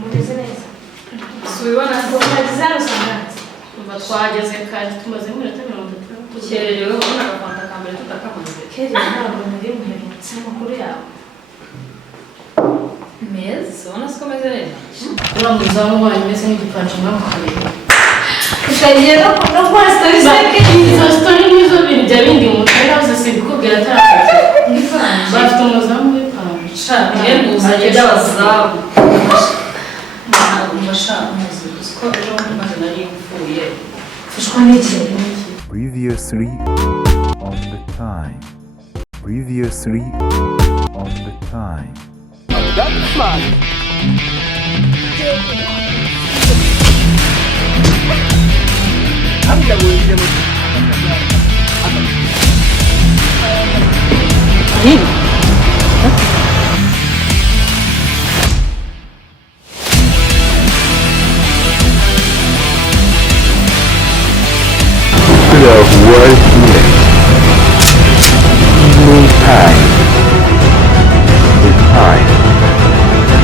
mumeze neza subibona ko mwagizana usangati umva twageze kare tumaze iminota 30 tukererewe ubona agafanta kambere tutakamaze kera ntabwo nari muherutse amakuru yawe meza ubona siko meze neza uramuzamu wanyu meze nk'igipanci mwamukoreye ukagiye no kwa story zake izo story nizo bintu bya bindi mutera hose sibikubwira atarafata ngifanje bafite umuzamu w'ipanci shaka muzanye by'abazamu mashaka muzi ko ejo maze nari mfuye fushwa n'iki Previously on the time. Previously on the time. Darkman. Hamda wengine WERRS VILLAGE. Evening time. The time.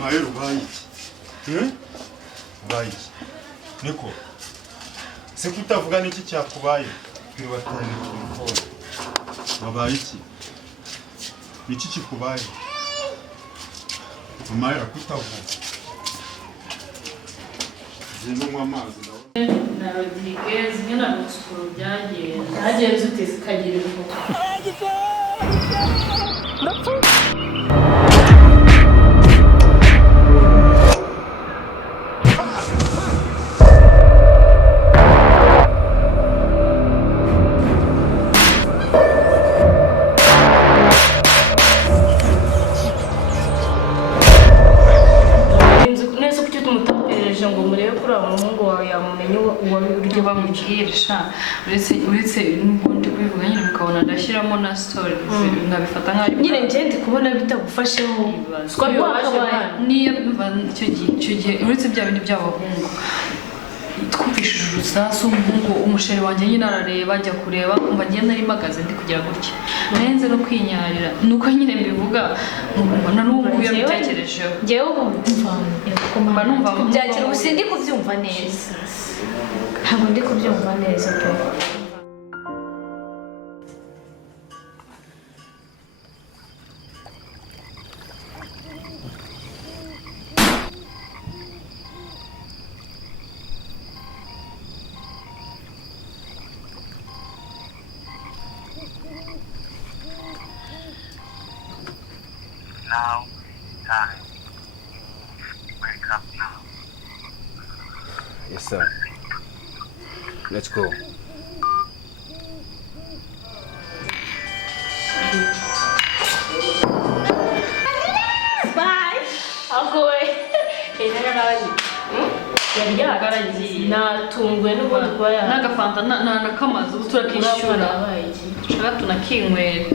Mayero bayiki. Bayiki. Niko. Se kutavuga niki cyakubaye? Kwibatanye telefone. Babayiki. Niki kikubaye? Mayero kutavuga. Zino mu amazi nawe. na Rodriguez ngena n'usukuru byagenze uteze kagira ivuga ngo murebe kuri abo muhungu wawe yamumenye uburyo bamubwirisha uretse n'ubundi kubivuga nyine mukabona ndashyiramo na story nkabifata nk'ari nyine njye ndi kubona bitagufasheho niyo icyo gihe uretse bya bindi by'abahungu twumvishije urusasu umuhungu umusheri wanjye nyine arareba ajya kureba kumva ngiye nari mpagaze ndi kugira gutya nenze no kwinyarira nuko nyine mbivuga na n'ubu yabitekerejeho ngewe mba numva byakira ubu sindi kubyumva neza ntabwo ndi kubyumva neza pe Now time. Wake up now. Yes, sir. Let's go. bye agoye ene nabazi yari yagaragiye natunguwe n'ubundi kuba ya n'agafanta n'akamazi turakishyura shaka tunakinywera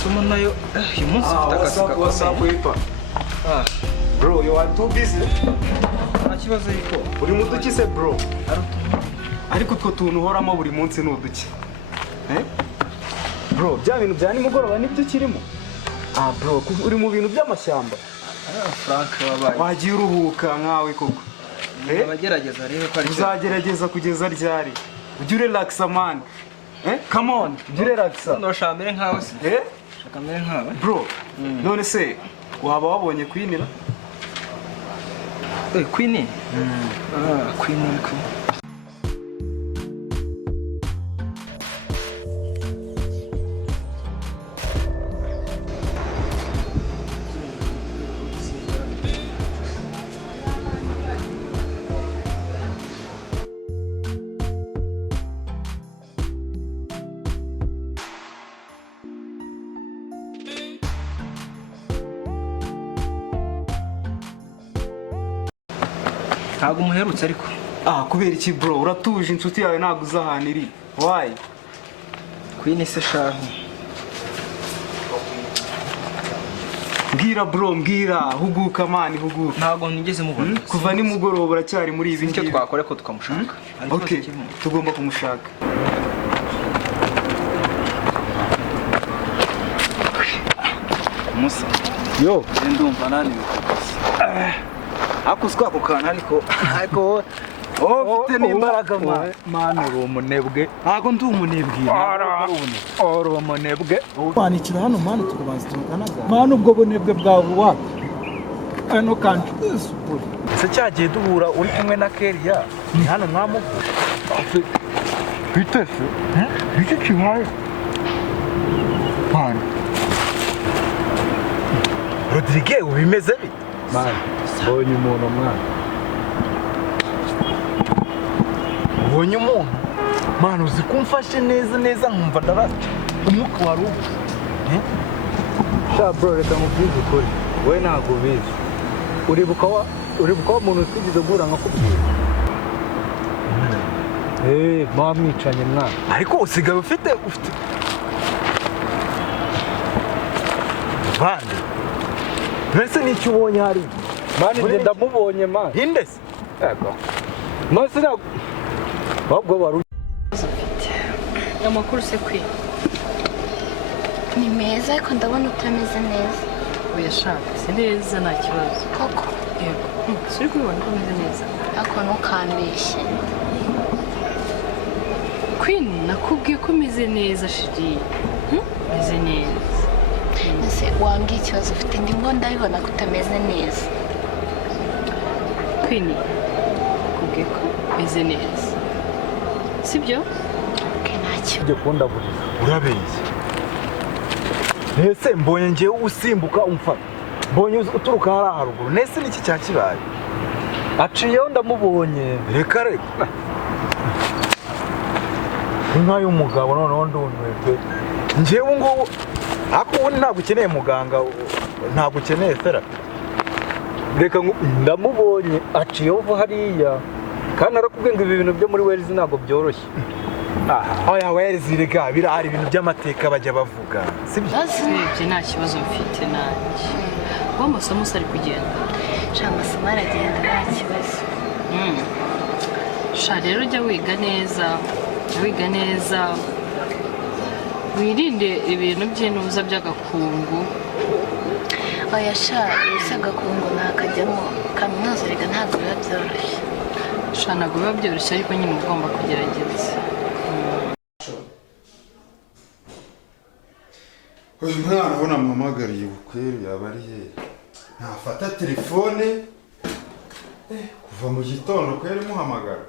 amasomo nayo uyu munsi mfite akazi gakomeye. Bro, you are too busy. Nta kibazo ariko. Uri mu duki se bro? Ariko utwo tuntu uhoramo buri munsi ni uduki. Bro, bya bintu bya nimugoroba nibyo kirimo. Bro, uri mu bintu by'amashyamba. Frank wabaye. Wagiye uruhuka nkawe koko. Abagerageza rero ko ari cyo. Uzagerageza kugeza ryari? Ujye relaxa man. Come on, ujye relaxa. Ndashaka mbere nkawe se. Shaka mbere nkawe. Bro, none se waba wabonye kwinira? Queen? Queen. Ntabwo umuherutse ariko. Kubera iki bro? Uratuje inshuti yawe ntabwo uzi ahantu iri. Why? Queen se shahu. Mbwira bro, mbwira. Huguka man, huguka. Ntabwo nigeze mubona. Kuva ni mugoroba uracyari muri ibi icyo twakore ko tukamushaka. Okay, tugomba kumushaka. Musa. Yo, ndumva naniwe. Akuswa ako kantu ariko ufite n'imbaraga mana uri umunebwe. Ntabwo ndi umunebwe. Uri umunebwe. Kwanikira hano mana tukabanza tuganaga. Mana ubwo bunebwe bwawe wapi? Ano kantu. Se cyagiye duhura uri kumwe na Keria. Ni hano mwamuvuga. Bitese. Biki kibaye? Mana. Rodrigue ubimeze bi? Mana. Bonye umuntu mwana. Bonye umuntu. Mana uzi kumfashe neza nkumva ndarata. Umwuka wari ubu. Sha bro reka nkubwize ukuri. We ntago ubizi. Uribuka umuntu twigize guhura nkakubwira. Mwamwicanye mwana. Ariko usigaye ufite bande. Mbese n'icyo ubonye hari? Mani njye ndamubonye mani. Inde se? Yego. Masi ntabwo. Ahubwo wari amakuru se kwi. Ni meza ariko ndabona utameze neza. Uyashaka si neza nta kibazo. Koko. Yego. Suri kubibona ko umeze neza. Ariko ntukambeshye. Queen nakubwiye ko umeze neza shiri. Umeze neza. Ese wambwiye ikibazo ufite ndimo ndabibona ko utameze neza. Queen nakubwiye ko umeze neza. Sibyo? Ntacyo. ujye kundaburiza. Urabeshya. Nese mbonye ngewe usimbuka umfata. Mbonye uturuka hariya haruguru. Nese niki cyakibaye? Aciyeho ndamubonye. Reka. Inka y'umugabo noneho ndumiwe pe. Ngewe ngo ubundi ntabwo ukeneye muganga, ntabwo ukeneye therapy. Reka ndamubonye aciyeho hariya. Kandi arakubwiye ngo ibi bintu byo muri WERRS ntabwo byoroshye. Oya WERRS rega birahari ibintu by'amateka bajya bavuga. Sibyo? Sibyo nta kibazo mfite nanjye. Wa masomo ari kugenda. Amasomo aragenda nta kibazo. Sha rero jya wiga neza. Wirinde ibintu by'intuza by'agakungu. Oya sha agakungu ntakajyamo. Kaminuza rega ntabwo biba byoroshye. Sha ntabwo biba byoroshye ariko nyine ugomba kugerageza. Uyu mwana ubona amuhamagariye ubukweri yaba ari he? Ntafata telefone kuva mu gitondo kweri muhamagara.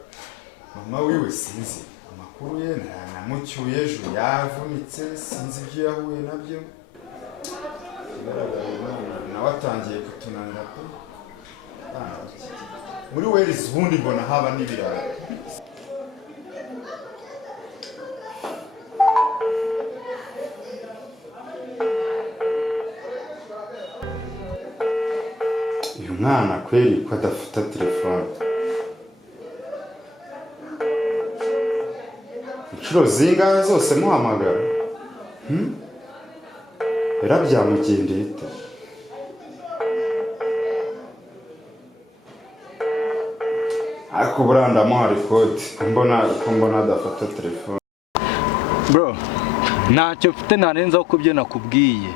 Mama wiwe sinzi amakuru ye namucyuye ejo yavunitse sinzi ibyo yahuye nabyo. Nawe atangiye kutunanira pe. Muri WERRS ubundi mbona haba n'ibirara. Uyu mwana kweri ko adafata telefone. Inshuro zingahe zose muhamagara? Era byamugendeye ite? Ariko buranda muhari kode mbona adafata telefone. Bro, ntacyo mfite narenzaho ku byo nakubwiye.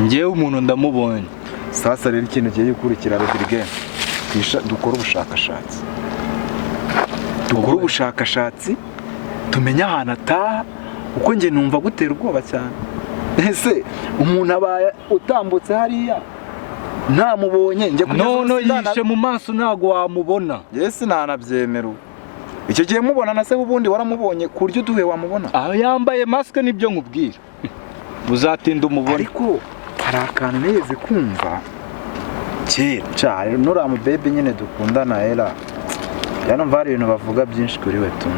Njyewe umuntu ndamubonye. Sasa rero ikintu kigiye gukurikira Rodrigue. Dukora ubushakashatsi. Tumenya ahantu ataha uko njye numva gutera ubwoba cyane. Ese umuntu abaye utambutse hariya ntamubonye njye yishe mu maso ntago wamubona. Yesi ntanabyemera. Icyo gihe mubona na se ubundi waramubonye ku buryo duhe wamubona. Aho yambaye mask nibyo nkubwira. Uzatinda umubona. Ariko hari akantu neze kumva. Kera nura mu baby nyine dukundana Ella. Yanumva hari ibintu bavuga byinshi kuri we tu.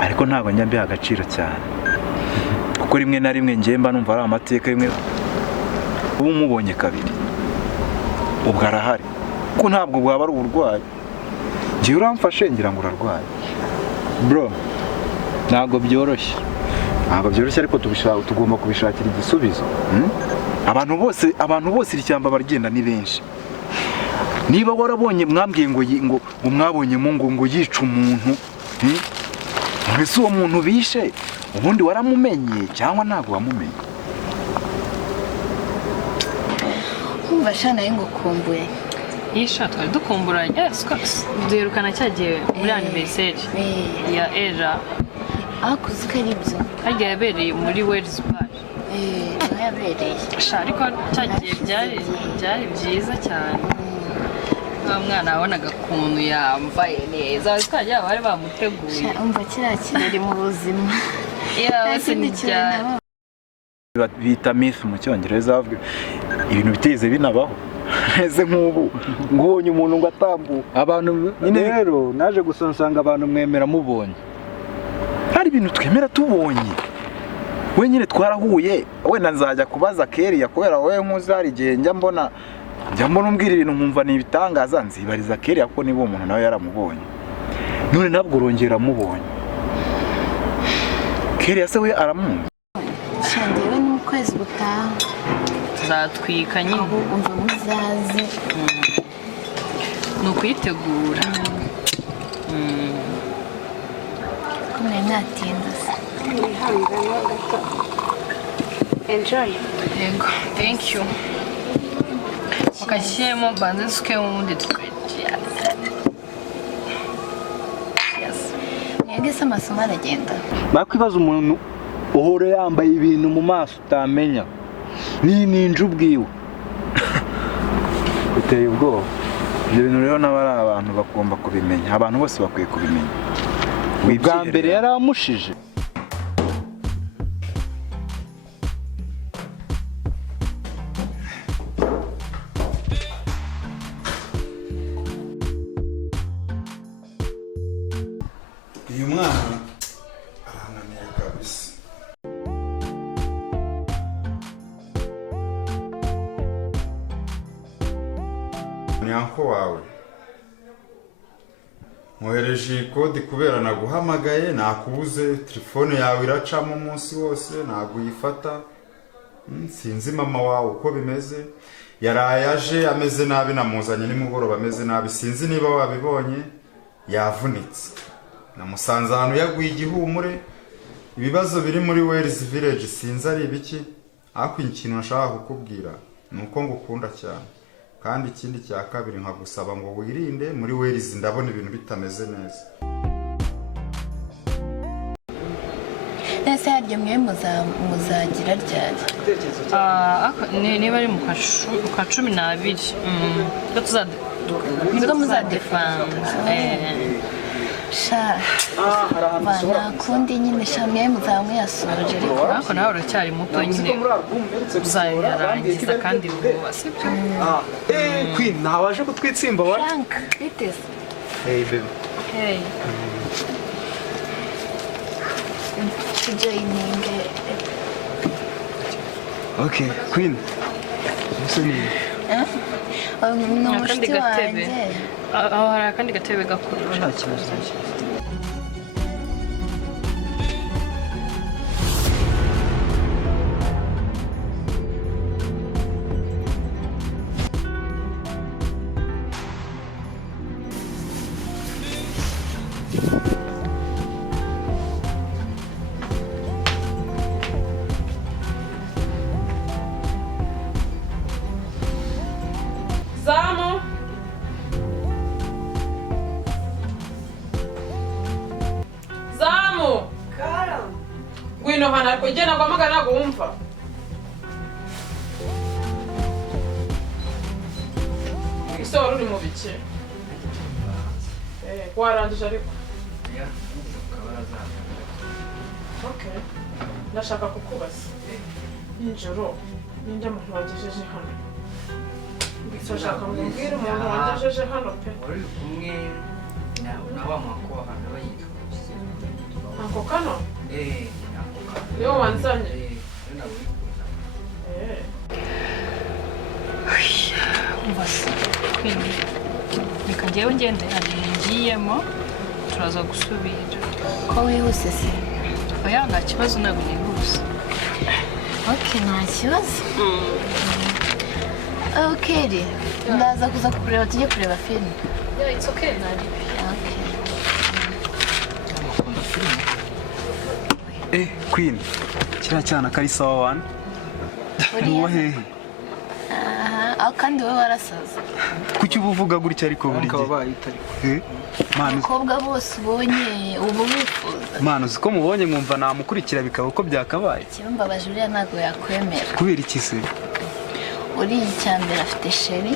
Ariko ntago njya mbiha agaciro cyane. Kuko rimwe na rimwe njemba numva ari amateka rimwe ubu mubonye kabiri. Ubwo arahari. Ko ntabwo bwaba ari uburwayi. Ngiye uramfashe ngira ngo urarwaye. Bro, ntago byoroshye. Ariko tugomba kubishakira igisubizo. Abantu bose iryamba barigenda ni benshi. Niba warabonye mwambwiye ngo mwabonye ngo yica umuntu, mbese uwo muntu bishe ubundi waramumenye cyangwa ntago wamumenye? Umva shana ngo kumbuye. Yisha twari dukumburanye. Duherukana cyagiye muri anniversaire ya Ella. Akuze ko ari ibyo. Harya yabereye muri WERRS VILLAGE. Yabereye. Ariko cyagiye byari byiza cyane. Umwana wabonaga ukuntu yambaye neza. Twajya bari bamuteguye. Umva kiriya kirori mu buzima. Bita myth mu cyongereza bavuga ibintu biteze binabaho. Ese nk'ubu ngubonye umuntu ngo atambuka. Abantu nyine rero naje gusonsanga abantu mwemera mubonye. Hari ibintu twemera tubonye. We nyine twarahuye. Wenda nzajya kubaza Kelly kubera wowe nk'uzari igihe njya mbona umbwira ibintu nkumva ni ibitangaza nzibariza Kelly ko niba umuntu nawe yaramubonye. None nabwo urongera mubonye. Kelly ase we aramumva. Shandewe n'ukwezi gutaha. Zatwika nyine. Umva muzaze. Nukuyitegura. Kumwe natinda. Enjoy. Yego, thank you. Ukashyemo banze suke wundi tukajya. Yes. Mwebwe se amasomo aragenda. Bakwibaza umuntu uhora yambaye ibintu mu maso utamenya. Ni ninje ubwiwe. Uteye ubwoba. Ibyo bintu rero n'abari abantu bagomba kubimenya. Abantu bose bakwiye kubimenya. Ubwa mbere yaramushije. Uyu mwana arananiye kabisa. Ni anko wawe. Mwohereje kode kubera naguhamagaye nakubuze telefone yawe iracamo umunsi wose ntago uyifata. Sinzi mama wawe uko bimeze. Yarayaje ameze nabi namuzanye nimugoroba ameze nabi sinzi niba wabibonye yavunitse. Namusanze ahantu yaguye igihumure. Ibibazo biri muri WERRS VILLAGE sinzi ari ibiki. Ariko ikintu nashaka kukubwira nuko ngukunda cyane. Kandi ikindi cya kabiri nkagusaba ngo wirinde muri WERRS ndabona ibintu bitameze neza. Nese haryo mwe muzagira ryari? Niba ari mu kwa 12. Nibwo muzadefanda. Sha. Bana kundi nyine shamye muzamwe yasoje ariko nawe uracyari muto nyine uzayarangiza kandi vuba sibyo. Queen nawaje kutwitsimba wa Frank biteze. Hey baby. Hey. Joining. Okay, Queen. Musoni. Akandi gatebe. Aho hari akandi gatebe gakuru. Nta kibazo. Ngwino hano ariko igihe nagwamagara ntabwo wumva. Ese wari uri mu biki? Warangije ariko? Okay. Ndashaka kukubaza. Nijoro ninde muntu wagejeje hano? Ndashaka mbwira umuntu wagejeje hano pe. Wari kumwe na wa mwako hano bayitwa. Ako kano? Ako kano. Niyo wanzanye? Umvase kwini reka njyewe ngende ngiyemo turaza gusubira ko wihuse se oya nta kibazo ntabwo nihuse okay nta kibazo okay ndaza kuza kureba tujye kureba filime yeah it's okay nari okay Queen kiriya cyana kari sawa wana nuwa hehe kandi wowe warasaza kuki uba uvuga gutya ariko buri gihe abakobwa bose ubonye ubu wifuza mwana uzi ko mubonye mwumva namukurikira bikaba uko byakabaye ikimbabaje uriya ntabwo yakwemera kubera iki se uriya icyambere afite sheri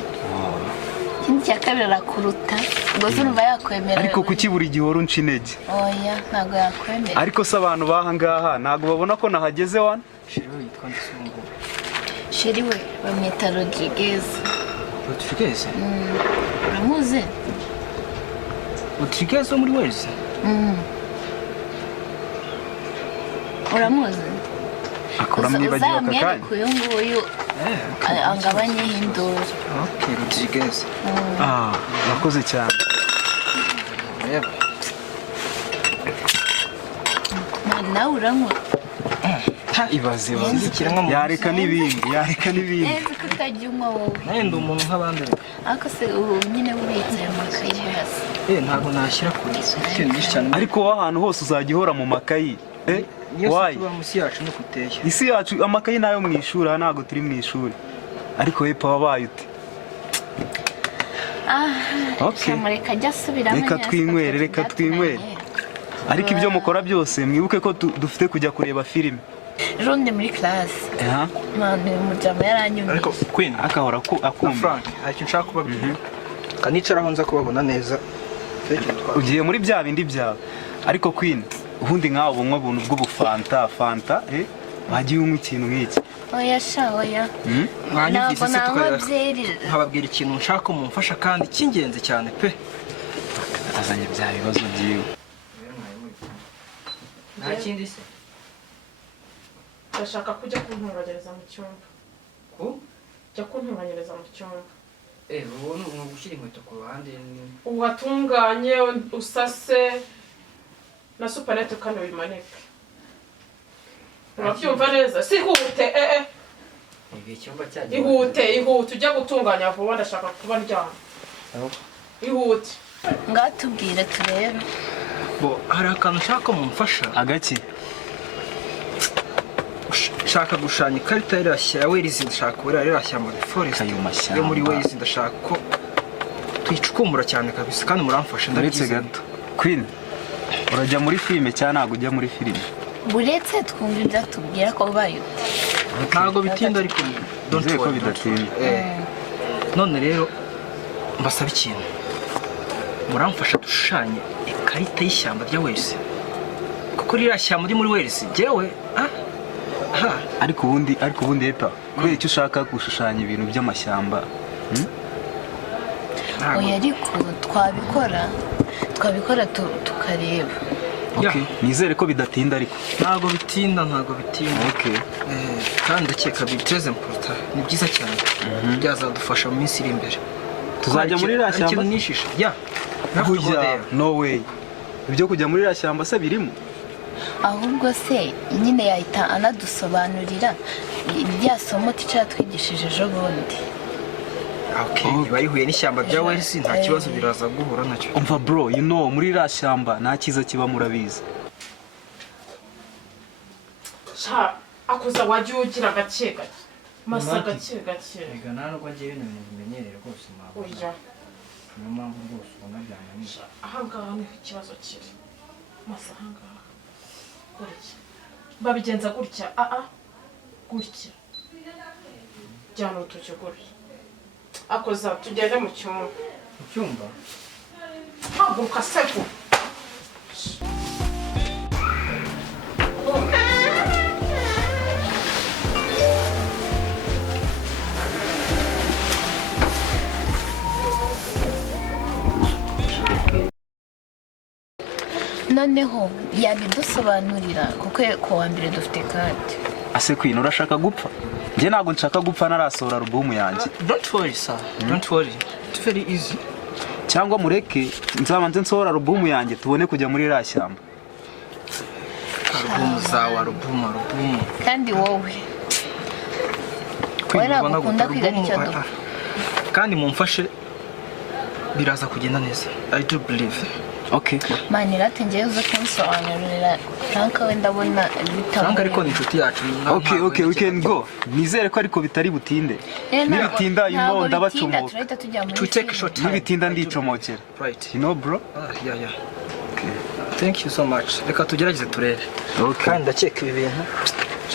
ikindi cya kabiri arakuruta ubwo se urumva yakwemera ariko kuki buri gihe wari unca intege oya ntabwo yakwemera ariko se abantu baha ngaha ntabwo babona ko nahageze wana sheri we bamwita Rodriguez uramuzi Rodriguez wo muri WERRS uramuzi akora mwibagiwe aka kanya uyu nguyu angabanye hindura okay Rodriguez urakoze cyane nawe uranywa ibaze yareka n'ibindi neza ko utajya unywa wowe nawe ndi umuntu nk'abandi ariko se ubu nyine ubitse amakayi hasi ntabwo nashyira kure ikintu byinshi cyane ariko wowe ahantu hose uzajya uhora mu makayi wayi isi yacu ni kuteye isi yacu amakayi nayo mu ishuri aha ntabwo turi mu ishuri ariko we pa wabaye ute reka ajya asubiramo reka twinywere ariko ibyo mukora byose mwibuke ko dufite kujya kureba filime ejo ndi muri classe mwana uyu muryango yaranyumye ariko Queen akahora akumva Frank icyo nshaka kubabwira kanicaraho nza kubabona neza ugiye muri bya bindi byawe ariko Queen ubundi nkaho bunywa buntu bw'ubufanta wagiye unywa ikintu nk'iki oya sha oya mwanyumvise se tukareba byeri nkababwira ikintu nshaka ko mumfasha kandi cy'ingenzi cyane pe azanye bya bibazo byiwe nta kindi se ndashaka kujya kuntunganyiriza mu cyumba jya kuntunganyiriza mu cyumba ubu ni ugushyira inkweto ku ruhande uhatunganye usase na supanete kandi bimanike urabyumva neza sihute ihute ujya gutunganya vuba ndashaka kuba ndyama ihute ngatubwire turebe hari akantu nshaka ko mumfasha agaki shaka gushanya ikarita y'irashya ya WERRS ndashaka kubera rirashya muri forest yo muri WERRS ndashaka ko twicukumbura cyane kabisa kandi muramfasha ndabitse gato Queen urajya muri filime cyane ntabwo ujya muri filime buretse twumva ibyo tubwira ko bayo ntabwo bitinda ariko nzeye ko bidatinda none rero mbasaba ikintu muramfasha dushushanye ikarita y'ishyamba rya WERRS kuko ririya shyamba riri muri WERRS jewe ariko ubundi epa kubera icyo ushaka gushushanya ibintu by'amashyamba oya ariko twabikora tukareba nizere ko bidatinda ariko ntabwo bitinda kandi ndakeka bitreze mputa ni byiza cyane byazadufasha mu minsi iri imbere tuzajya muri iriya shyamba nishisha no way ibyo kujya muri iriya shyamba se birimo ahubwo se nyine yahita anadusobanurira rya somo tica twigishije ejo bundi barihuye n'ishyamba rya WERRS nta kibazo biraza guhura nacyo umva bro muri iriya shyamba nta cyiza kiba murabizi akuza wajya ugira gake masa gake rega ntabwo agiye ibintu bimenyereye rwose oya niyo mpamvu rwose ubona byananiye ahangaha niho ikibazo kiri masa ahangaha babigenza gutya gutya jyana urutoki gutya akoza tugende mu cyumba haguruka seko noneho yabidusobanurira kuko ku wa mbere dufite kadi. Ase Queen urashaka gupfa? Njye ntabwo nshaka gupfa narasohora album yanjye. Don't worry sir, don't worry, it's very easy. Cyangwa mureke nzabanze nsohora album yanjye tubone kujya muri rashyamba. Album zawe, album. Kandi wowe ntabwo ukunda kwiga icyo kandi mumfashe biraza kugenda neza. I do believe. Okay. Mani rate ngiye uze kunsobanurira Frank we ndabona bitabo. Frank ariko ni inshuti yacu. Okay, we can go. Nizere ko ariko bitari butinde. Nibitinda imo ndabacomoka. To take a short time. Nibitinda ndicomokera. Right. You know bro? Yeah. Okay. Thank you so much. Reka tugerageze turebe. Okay. Kandi ndakeka ibi bintu.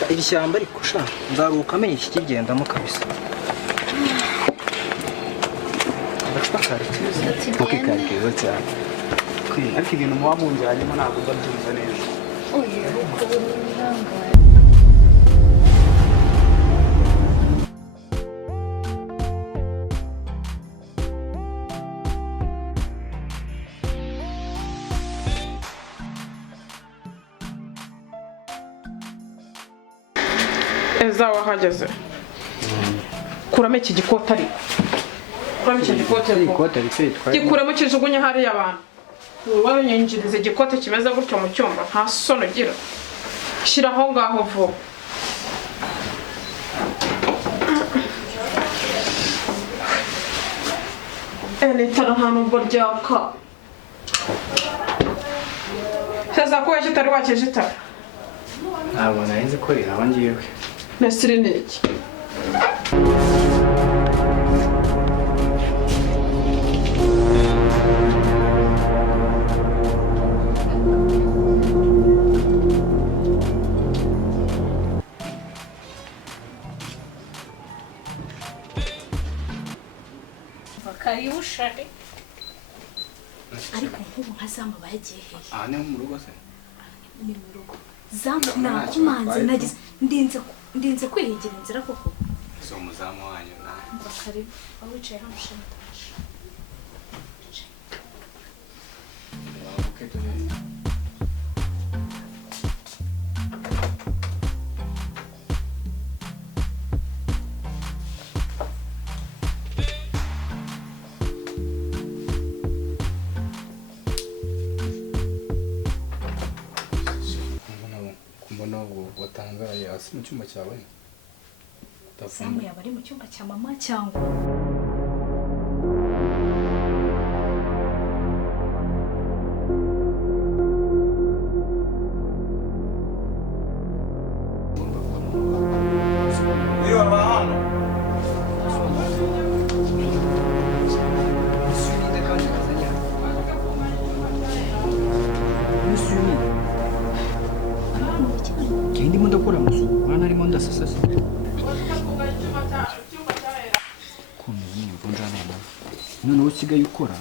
Iri shyamba ariko sha nzaruka amenye iki kigendamo kabisa. Okay, kari cyane. Ariko ibintu muba munjyanyemo ntabwo ndabyumva neza. Eza wahageze kuramo iki gikota ariko gikuramo kijugunye hariya abantu wanyinjiriza igikote kimeze gutyo mu cyumba nta sono ugira shyira aho ngaho vuba n'itara nta nubwo ryaka seza ko kitari wakeje itara ntabwo nari nzi ko riraba ngiyewe nesiri ni iki Karibushare ariko nk'ubu nka zamu bagiye hehe ni mu rugo se ni mu rugo zamu nakumanze nagize ndinze kwihigira inzira koko so muzamu wanyu na bakaribu aho wicaye hano shamatasha watangaye hasi mu cyumba cyawe zamu yaba ari mu cyumba cya mama cyangwa noneho usigaye ukora